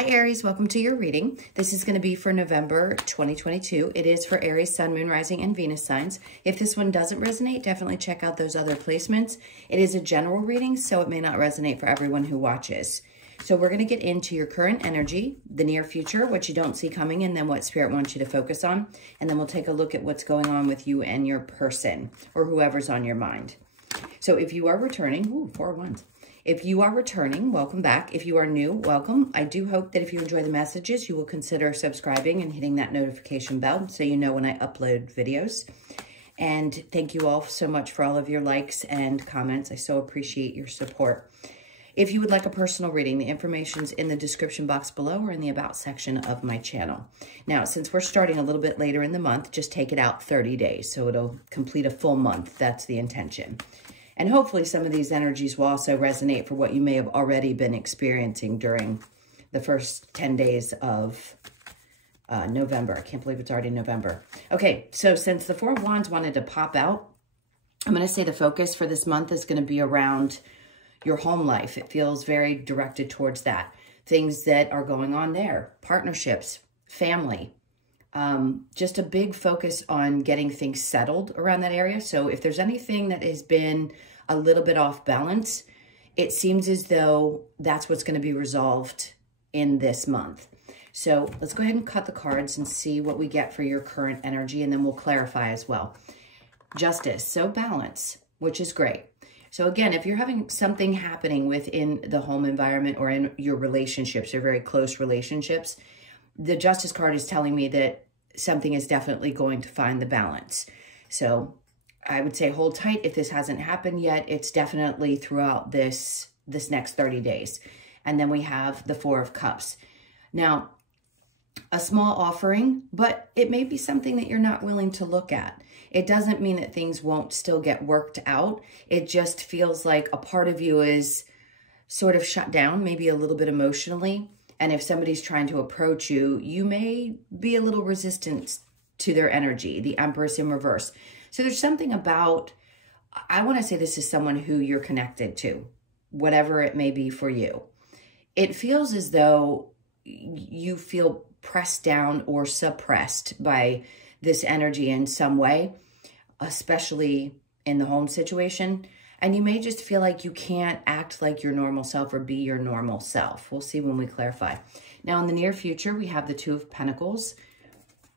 Hi Aries, welcome to your reading. This is going to be for November 2022. It is for Aries, Sun, Moon, Rising, and Venus signs. If this one doesn't resonate, definitely check out those other placements. It is a general reading, so it may not resonate for everyone who watches. So we're going to get into your current energy, the near future, what you don't see coming, and then what Spirit wants you to focus on. And then we'll take a look at what's going on with you and your person or whoever's on your mind. So if you are returning, 4 wands. If you are returning, welcome back. If you are new, welcome. I do hope that if you enjoy the messages, you will consider subscribing and hitting that notification bell so you know when I upload videos. And thank you all so much for all of your likes and comments. I so appreciate your support. If you would like a personal reading, the information's in the description box below or in the About section of my channel. Now, since we're starting a little bit later in the month, just take it out 30 days. So it'll complete a full month. That's the intention. And hopefully some of these energies will also resonate for what you may have already been experiencing during the first 10 days of November. I can't believe it's already November. Okay, so since the 4 of Wands wanted to pop out, I'm going to say the focus for this month is going to be around your home life. It feels very directed towards that. Things that are going on there, partnerships, family, just a big focus on getting things settled around that area. So if there's anything that has been a little bit off balance, it seems as though that's what's going to be resolved in this month. So let's go ahead and cut the cards and see what we get for your current energy, and then we'll clarify as well. Justice, so balance, which is great. So again, if you're having something happening within the home environment or in your relationships, your very close relationships, the Justice card is telling me that something is definitely going to find the balance. So I would say hold tight if this hasn't happened yet. It's definitely throughout this next 30 days. And then we have the 4 of Cups. Now, a small offering, but it may be something that you're not willing to look at. It doesn't mean that things won't still get worked out. It just feels like a part of you is sort of shut down, maybe a little bit emotionally. And if somebody's trying to approach you, you may be a little resistant to their energy, the Empress in reverse. So there's something about, I want to say this is someone who you're connected to, whatever it may be for you. It feels as though you feel pressed down or suppressed by this energy in some way, especially in the home situation. And you may just feel like you can't act like your normal self or be your normal self. We'll see when we clarify. Now, in the near future, we have the 2 of Pentacles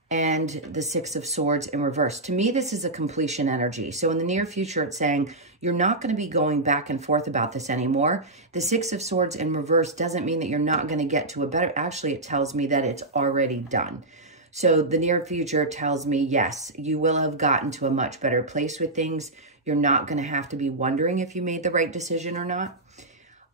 and the 6 of Swords in reverse. To me, this is a completion energy. So in the near future, it's saying you're not going to be going back and forth about this anymore. The 6 of Swords in reverse doesn't mean that you're not going to get to a better. Actually, it tells me that it's already done. So the near future tells me, yes, you will have gotten to a much better place with things. You're not going to have to be wondering if you made the right decision or not.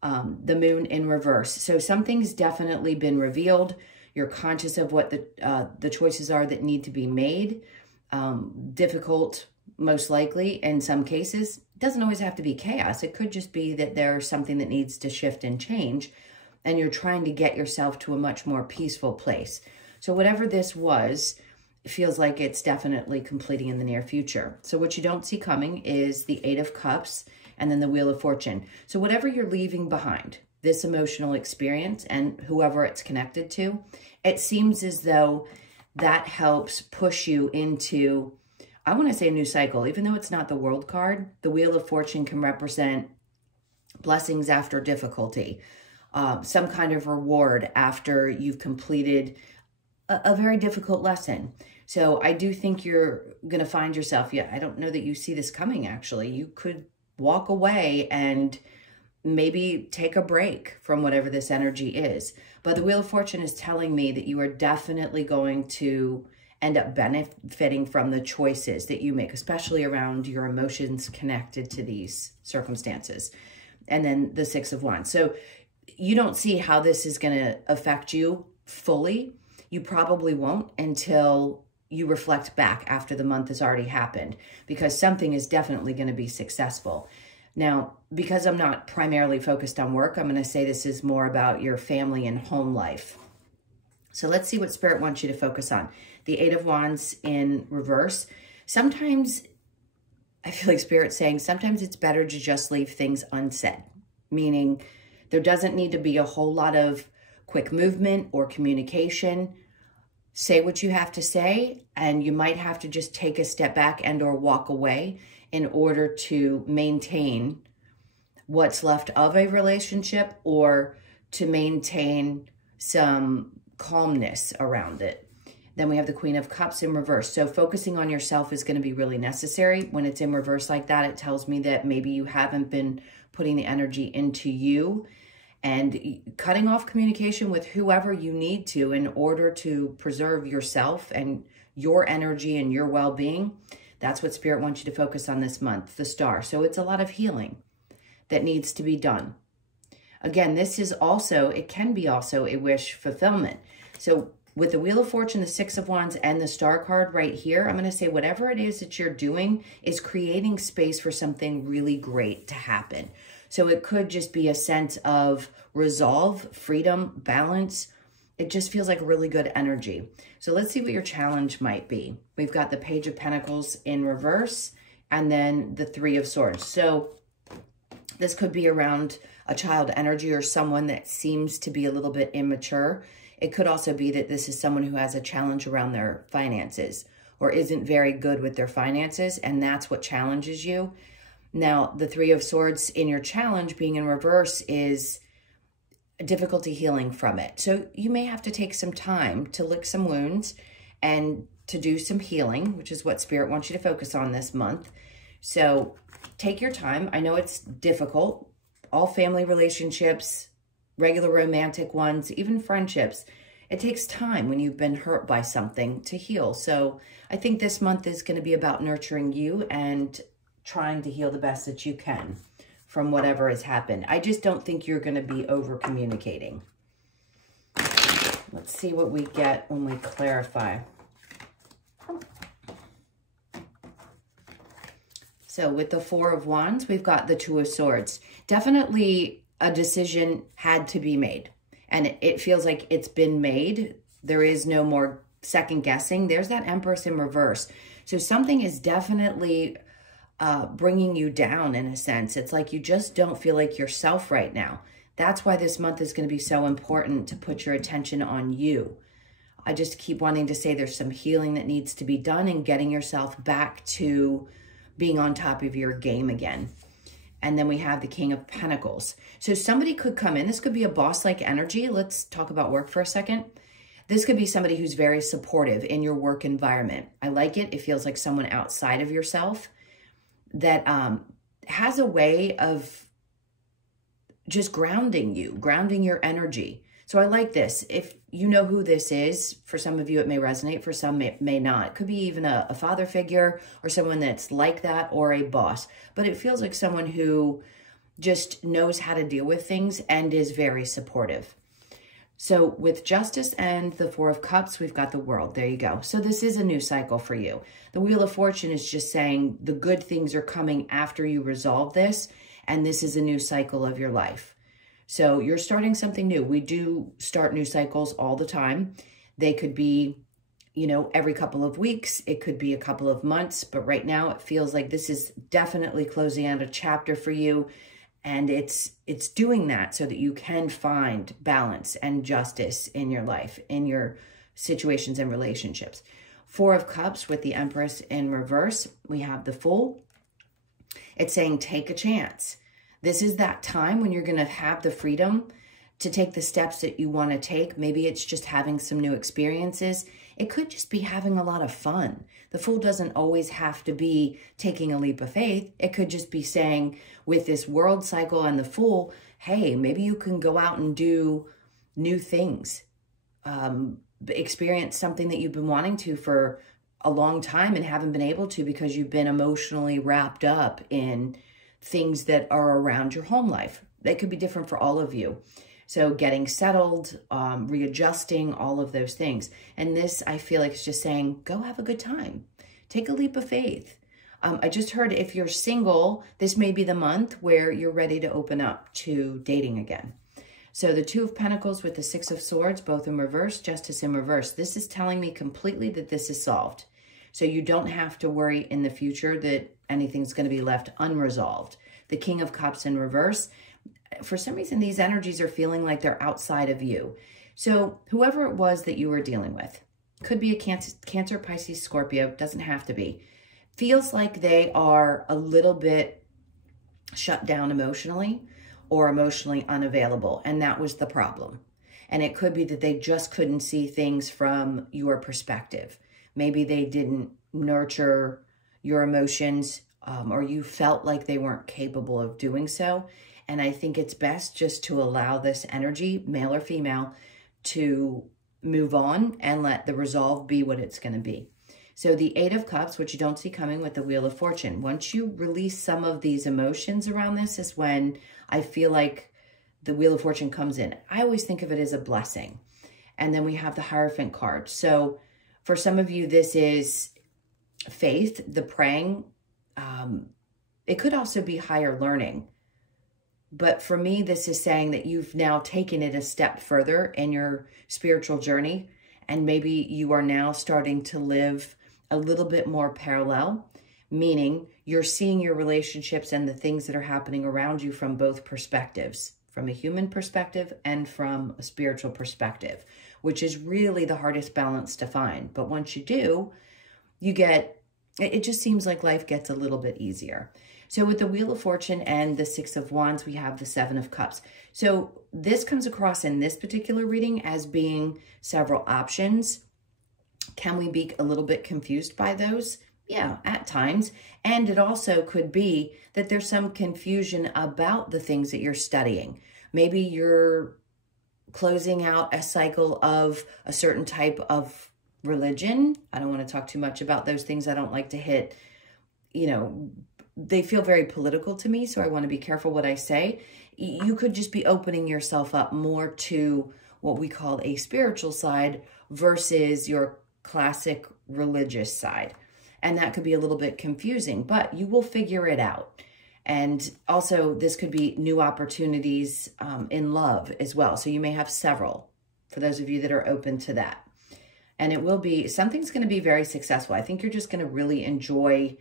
The Moon in reverse. So something's definitely been revealed. You're conscious of what the choices are that need to be made. Difficult, most likely, in some cases. It doesn't always have to be chaos. It could just be that there's something that needs to shift and change, and you're trying to get yourself to a much more peaceful place. So whatever this was, it feels like it's definitely completing in the near future. So what you don't see coming is the 8 of Cups and then the Wheel of Fortune. So whatever you're leaving behind, this emotional experience and whoever it's connected to, it seems as though that helps push you into, I want to say, a new cycle. Even though it's not the World card, the Wheel of Fortune can represent blessings after difficulty, some kind of reward after you've completed a very difficult lesson. So I do think you're going to find yourself, I don't know that you see this coming, actually. You could walk away and maybe take a break from whatever this energy is. But the Wheel of Fortune is telling me that you are definitely going to end up benefiting from the choices that you make, especially around your emotions connected to these circumstances. And then the 6 of Wands. So you don't see how this is going to affect you fully. You probably won't until you reflect back after the month has already happened, because something is definitely going to be successful. Now, because I'm not primarily focused on work, I'm going to say this is more about your family and home life. So let's see what Spirit wants you to focus on. The 8 of Wands in reverse. Sometimes I feel like Spirit's saying sometimes it's better to just leave things unsaid, meaning there doesn't need to be a whole lot of quick movement or communication. Say what you have to say, and you might have to just take a step back and or walk away in order to maintain what's left of a relationship or to maintain some calmness around it. Then we have the Queen of Cups in reverse. So focusing on yourself is going to be really necessary. When it's in reverse like that, it tells me that maybe you haven't been putting the energy into you and cutting off communication with whoever you need to in order to preserve yourself and your energy and your well-being. That's what Spirit wants you to focus on this month, the Star. So it's a lot of healing that needs to be done. Again, this is also, it can be also a wish fulfillment. So with the Wheel of Fortune, the Six of Wands, and the Star card right here, I'm going to say whatever it is that you're doing is creating space for something really great to happen. So it could just be a sense of resolve, freedom, balance. It just feels like really good energy. So let's see what your challenge might be. We've got the Page of Pentacles in reverse and then the Three of Swords. So this could be around a child energy or someone that seems to be a little bit immature. It could also be that this is someone who has a challenge around their finances or isn't very good with their finances, and that's what challenges you. Now, the Three of Swords in your challenge being in reverse is difficulty healing from it. So you may have to take some time to lick some wounds and to do some healing, which is what Spirit wants you to focus on this month. So take your time. I know it's difficult. All family relationships, regular romantic ones, even friendships, it takes time when you've been hurt by something to heal. So I think this month is going to be about nurturing you and trying to heal the best that you can from whatever has happened. I just don't think you're going to be over communicating. Let's see what we get when we clarify. So with the Four of Wands, we've got the Two of Swords. Definitely a decision had to be made. And it feels like it's been made. There is no more second guessing. There's that Empress in reverse. So something is definitely bringing you down in a sense. It's like you just don't feel like yourself right now. That's why this month is going to be so important to put your attention on you. I just keep wanting to say there's some healing that needs to be done and getting yourself back to being on top of your game again. And then we have the King of Pentacles. So somebody could come in. This could be a boss-like energy. Let's talk about work for a second. This could be somebody who's very supportive in your work environment. I like it. It feels like someone outside of yourself that has a way of just grounding you, grounding your energy. So I like this. If you know who this is, for some of you it may resonate, for some it may not. It could be even a father figure or someone that's like that or a boss. But it feels like someone who just knows how to deal with things and is very supportive. So with Justice and the Four of Cups, we've got the World. There you go. So this is a new cycle for you. The Wheel of Fortune is just saying the good things are coming after you resolve this, and this is a new cycle of your life. So you're starting something new. We do start new cycles all the time. They could be, you know, every couple of weeks. It could be a couple of months. But right now it feels like this is definitely closing out a chapter for you. And it's doing that so that you can find balance and justice in your life, in your situations and relationships. Four of Cups with the Empress in reverse. We have the Fool. It's saying take a chance. This is that time when you're going to have the freedom to take the steps that you want to take. Maybe it's just having some new experiences. It could just be having a lot of fun. The Fool doesn't always have to be taking a leap of faith. It could just be saying with this world cycle and the Fool, hey, maybe you can go out and do new things. Experience something that you've been wanting to for a long time and haven't been able to because you've been emotionally wrapped up in things that are around your home life. They could be different for all of you. So getting settled, readjusting, all of those things. And this, I feel like, is just saying, go have a good time. Take a leap of faith. I just heard if you're single, this may be the month where you're ready to open up to dating again. So the Two of Pentacles with the Six of Swords, both in reverse, Justice in reverse. This is telling me completely that this is solved. So you don't have to worry in the future that anything's going to be left unresolved. The King of Cups in reverse, for some reason, these energies are feeling like they're outside of you. So whoever it was that you were dealing with, could be a Cancer, Pisces, Scorpio, doesn't have to be, feels like they are a little bit shut down emotionally or emotionally unavailable. And that was the problem. And it could be that they just couldn't see things from your perspective. Maybe they didn't nurture your emotions, or you felt like they weren't capable of doing so. And I think it's best just to allow this energy, male or female, to move on and let the resolve be what it's going to be. So the Eight of Cups, which you don't see coming with the Wheel of Fortune, once you release some of these emotions around this is when I feel like the Wheel of Fortune comes in. I always think of it as a blessing. And then we have the Hierophant card. So for some of you, this is faith, the praying. It could also be higher learning. But for me, this is saying that you've now taken it a step further in your spiritual journey. And maybe you are now starting to live a little bit more parallel, meaning you're seeing your relationships and the things that are happening around you from both perspectives, from a human perspective and from a spiritual perspective, which is really the hardest balance to find. But once you do, it just seems like life gets a little bit easier. So with the Wheel of Fortune and the Six of Wands, we have the Seven of Cups. So this comes across in this particular reading as being several options. Can we be a little bit confused by those? Yeah, at times. And it also could be that there's some confusion about the things that you're studying. Maybe you're closing out a cycle of a certain type of religion. I don't want to talk too much about those things. I don't like to hit, they feel very political to me, so I want to be careful what I say. You could just be opening yourself up more to what we call a spiritual side versus your classic religious side. And that could be a little bit confusing, but you will figure it out. And also, this could be new opportunities in love as well. So you may have several, for those of you that are open to that. And it will be, something's going to be very successful. I think you're just going to really enjoy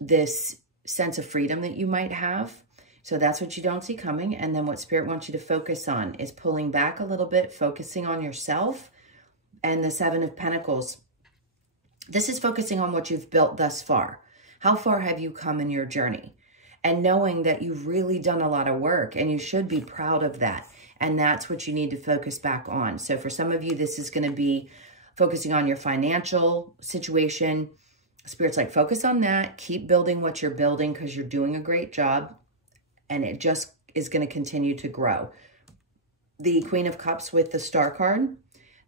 this sense of freedom that you might have. So that's what you don't see coming. And then what Spirit wants you to focus on is pulling back a little bit, focusing on yourself. And the Seven of Pentacles, this is focusing on what you've built thus far. How far have you come in your journey? And knowing that you've really done a lot of work and you should be proud of that. And that's what you need to focus back on. So for some of you, this is going to be focusing on your financial situation. Spirit's like, focus on that. Keep building what you're building because you're doing a great job. And it just is going to continue to grow. The Queen of Cups with the Star card.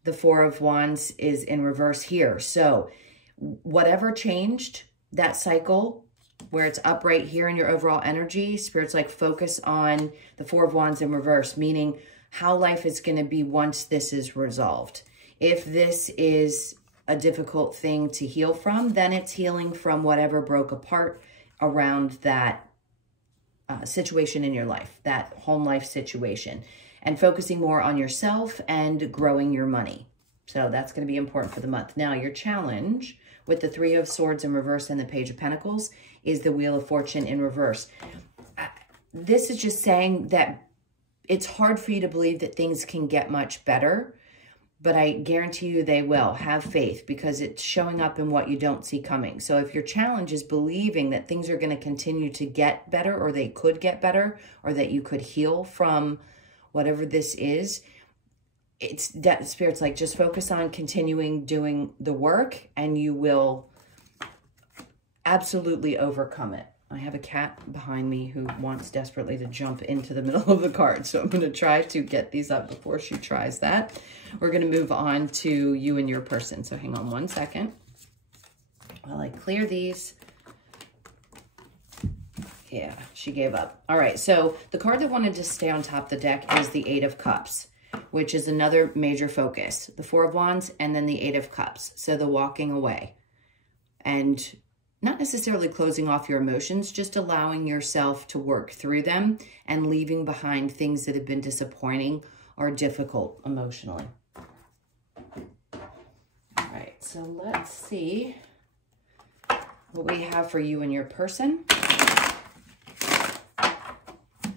The Four of Wands is in reverse here. So whatever changed, that cycle where it's up right here in your overall energy, Spirit's like, focus on the Four of Wands in reverse, meaning how life is going to be once this is resolved. If this is a difficult thing to heal from, then it's healing from whatever broke apart around that situation in your life, that home life situation, and focusing more on yourself and growing your money. So that's going to be important for the month. Now, your challenge with the Three of Swords in reverse and the Page of Pentacles is the Wheel of Fortune in reverse. This is just saying that it's hard for you to believe that things can get much better, but I guarantee you they will. Have faith, because it's showing up in what you don't see coming. So if your challenge is believing that things are going to continue to get better, or they could get better, or that you could heal from whatever this is, it's that Spirit's like, just focus on continuing doing the work and you will absolutely overcome it. I have a cat behind me who wants desperately to jump into the middle of the card. So I'm going to try to get these up before she tries that. We're going to move on to you and your person. So hang on one second while I clear these. Yeah, she gave up. All right, so the card that wanted to stay on top of the deck is the Eight of Cups, which is another major focus. The Four of Wands and then the Eight of Cups. So the walking away. And not necessarily closing off your emotions, just allowing yourself to work through them and leaving behind things that have been disappointing or difficult emotionally. All right, so let's see what we have for you and your person.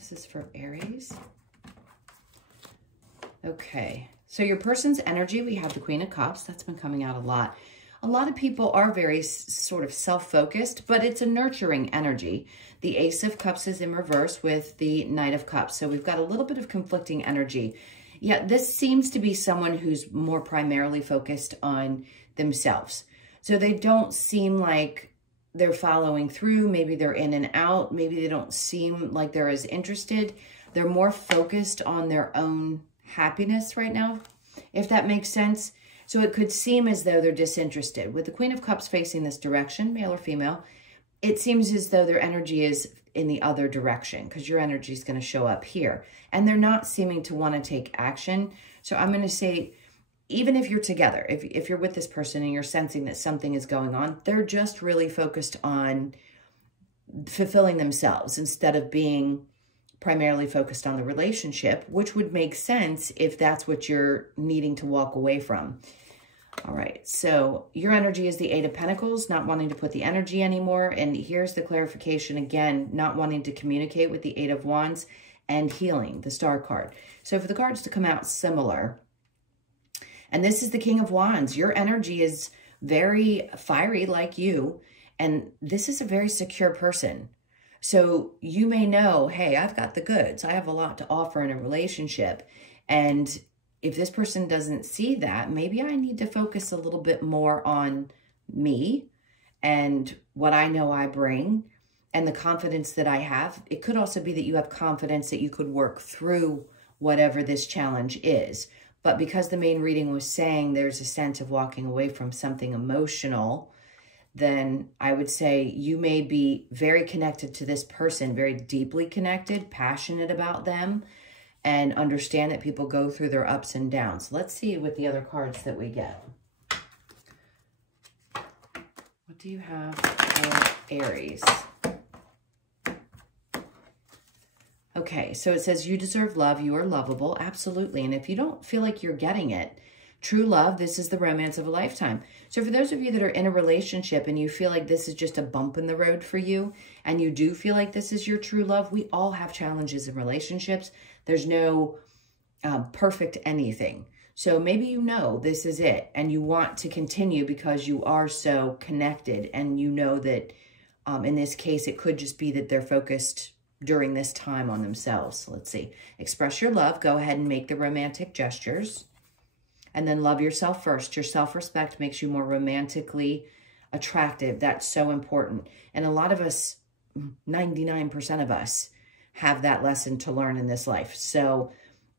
This is for Aries. Okay, so your person's energy, we have the Queen of Cups. That's been coming out a lot. A lot of people are very sort of self-focused, but it's a nurturing energy. The Ace of Cups is in reverse with the Knight of Cups. So we've got a little bit of conflicting energy. Yeah, this seems to be someone who's more primarily focused on themselves. So they don't seem like they're following through. Maybe they're in and out. Maybe they don't seem like they're as interested. They're more focused on their own happiness right now, if that makes sense. So it could seem as though they're disinterested. With the Queen of Cups facing this direction, male or female, it seems as though their energy is in the other direction because your energy is going to show up here. And they're not seeming to want to take action. So I'm going to say, even if you're together, if you're with this person and you're sensing that something is going on, they're just really focused on fulfilling themselves instead of being primarily focused on the relationship, which would make sense if that's what you're needing to walk away from. All right, so your energy is the Eight of Pentacles, not wanting to put the energy anymore. And here's the clarification again, not wanting to communicate with the Eight of Wands, and healing, the Star card. So for the cards to come out similar, and this is the King of Wands, your energy is very fiery like you, and this is a very secure person. So you may know, hey, I've got the goods. I have a lot to offer in a relationship. And if this person doesn't see that, maybe I need to focus a little bit more on me and what I know I bring and the confidence that I have. It could also be that you have confidence that you could work through whatever this challenge is. But because the main reading was saying there's a sense of walking away from something emotional, then I would say you may be very connected to this person, very deeply connected, passionate about them, and understand that people go through their ups and downs. Let's see with the other cards that we get. What do you have for Aries? Okay, so it says you deserve love. You are lovable. Absolutely. And if you don't feel like you're getting it, true love, this is the romance of a lifetime. So for those of you that are in a relationship and you feel like this is just a bump in the road for you, and you do feel like this is your true love, we all have challenges in relationships. There's no perfect anything. So maybe you know this is it and you want to continue because you are so connected, and you know that in this case, it could just be that they're focused during this time on themselves. So let's see. Express your love. Go ahead and make the romantic gestures. And then love yourself first. Your self-respect makes you more romantically attractive. That's so important. And a lot of us, 99% of us, have that lesson to learn in this life. So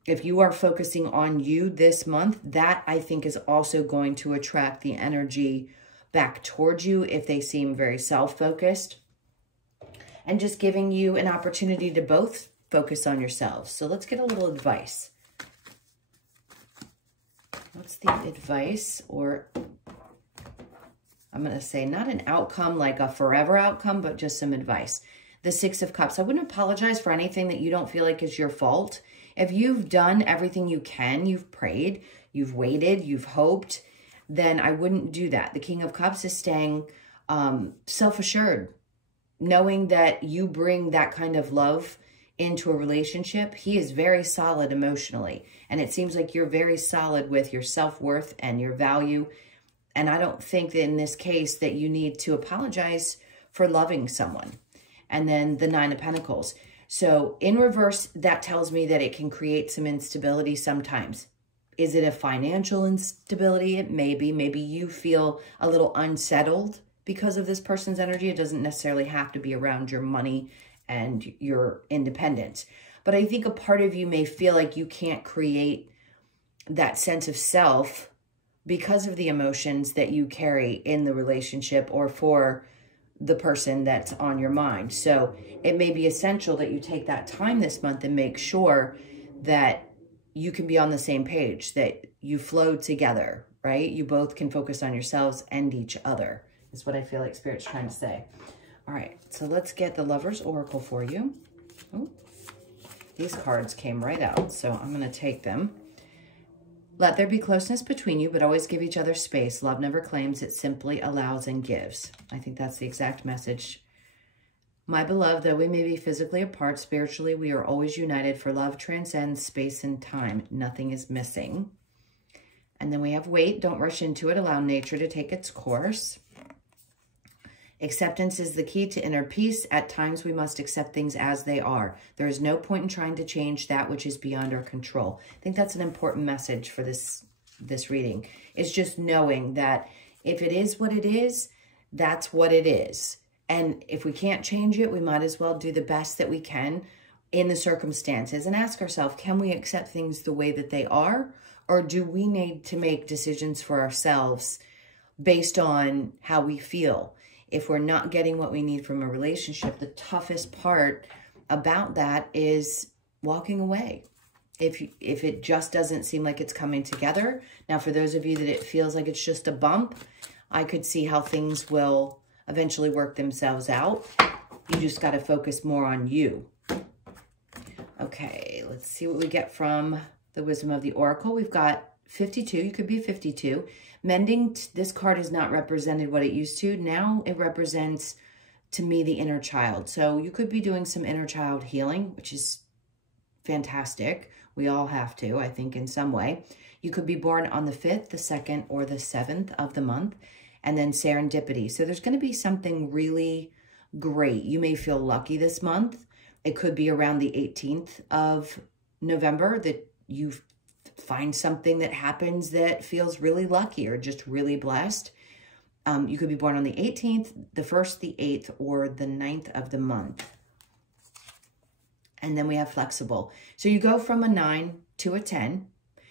if you are focusing on you this month, that I think is also going to attract the energy back towards you if they seem very self-focused. And just giving you an opportunity to both focus on yourselves. So let's get a little advice. What's the advice? Or I'm going to say not an outcome like a forever outcome, but just some advice. The Six of Cups. I wouldn't apologize for anything that you don't feel like is your fault. If you've done everything you can, you've prayed, you've waited, you've hoped, then I wouldn't do that. The King of Cups is staying self-assured, knowing that you bring that kind of love into a relationship. He is very solid emotionally. And it seems like you're very solid with your self-worth and your value. And I don't think that in this case that you need to apologize for loving someone. And then the Nine of Pentacles. So in reverse, that tells me that it can create some instability sometimes. Is it a financial instability? It may be. Maybe you feel a little unsettled because of this person's energy. It doesn't necessarily have to be around your money and your independence. But I think a part of you may feel like you can't create that sense of self because of the emotions that you carry in the relationship or for the person that's on your mind. So it may be essential that you take that time this month and make sure that you can be on the same page, that you flow together, right? You both can focus on yourselves and each other. Is what I feel like Spirit's trying to say. All right, so let's get the Lover's Oracle for you. Ooh, these cards came right out, so I'm going to take them. Let there be closeness between you, but always give each other space. Love never claims, it simply allows and gives. I think that's the exact message My beloved, though we may be physically apart, spiritually we are always united, for love transcends space and time. Nothing is missing. And then we have wait. Don't rush into it. Allow nature to take its course. Acceptance is the key to inner peace. At times we must accept things as they are. There is no point in trying to change that which is beyond our control. I think that's an important message for this reading. It's just knowing that if it is what it is, that's what it is. And if we can't change it, we might as well do the best that we can in the circumstances and ask ourselves, can we accept things the way that they are? Or do we need to make decisions for ourselves based on how we feel? If we're not getting what we need from a relationship, the toughest part about that is walking away. If it just doesn't seem like it's coming together. Now, for those of you that it feels like it's just a bump, I could see how things will eventually work themselves out. You just got to focus more on you. Okay, let's see what we get from the Wisdom of the Oracle. We've got 52. You could be 52. Mending, this card is not represented what it used to. Now it represents, to me, the inner child. So you could be doing some inner child healing, which is fantastic. We all have to, I think, in some way. You could be born on the 5th, the 2nd, or the 7th of the month. And then serendipity. So there's going to be something really great. You may feel lucky this month. It could be around the 18th of November that you find something that happens that feels really lucky or just really blessed. You could be born on the 18th, the 1st, the 8th, or the 9th of the month. And then we have flexible. So you go from a 9 to a 10.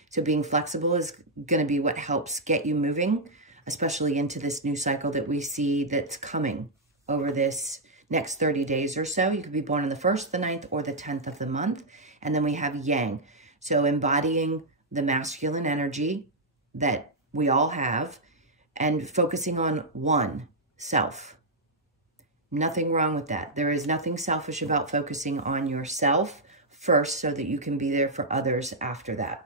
So being flexible is going to be what helps get you moving, especially into this new cycle that we see that's coming over this next 30 days or so. You could be born on the 1st, the 9th, or the 10th of the month. And then we have yang. So embodying the masculine energy that we all have and focusing on one, self. Nothing wrong with that. There is nothing selfish about focusing on yourself first so that you can be there for others after that.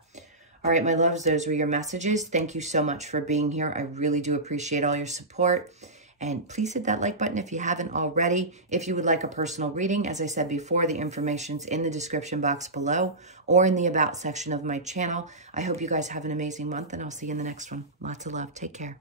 All right, my loves, those were your messages. Thank you so much for being here. I really do appreciate all your support. And please hit that like button if you haven't already. If you would like a personal reading, as I said before, the information's in the description box below or in the About section of my channel. I hope you guys have an amazing month, and I'll see you in the next one. Lots of love. Take care.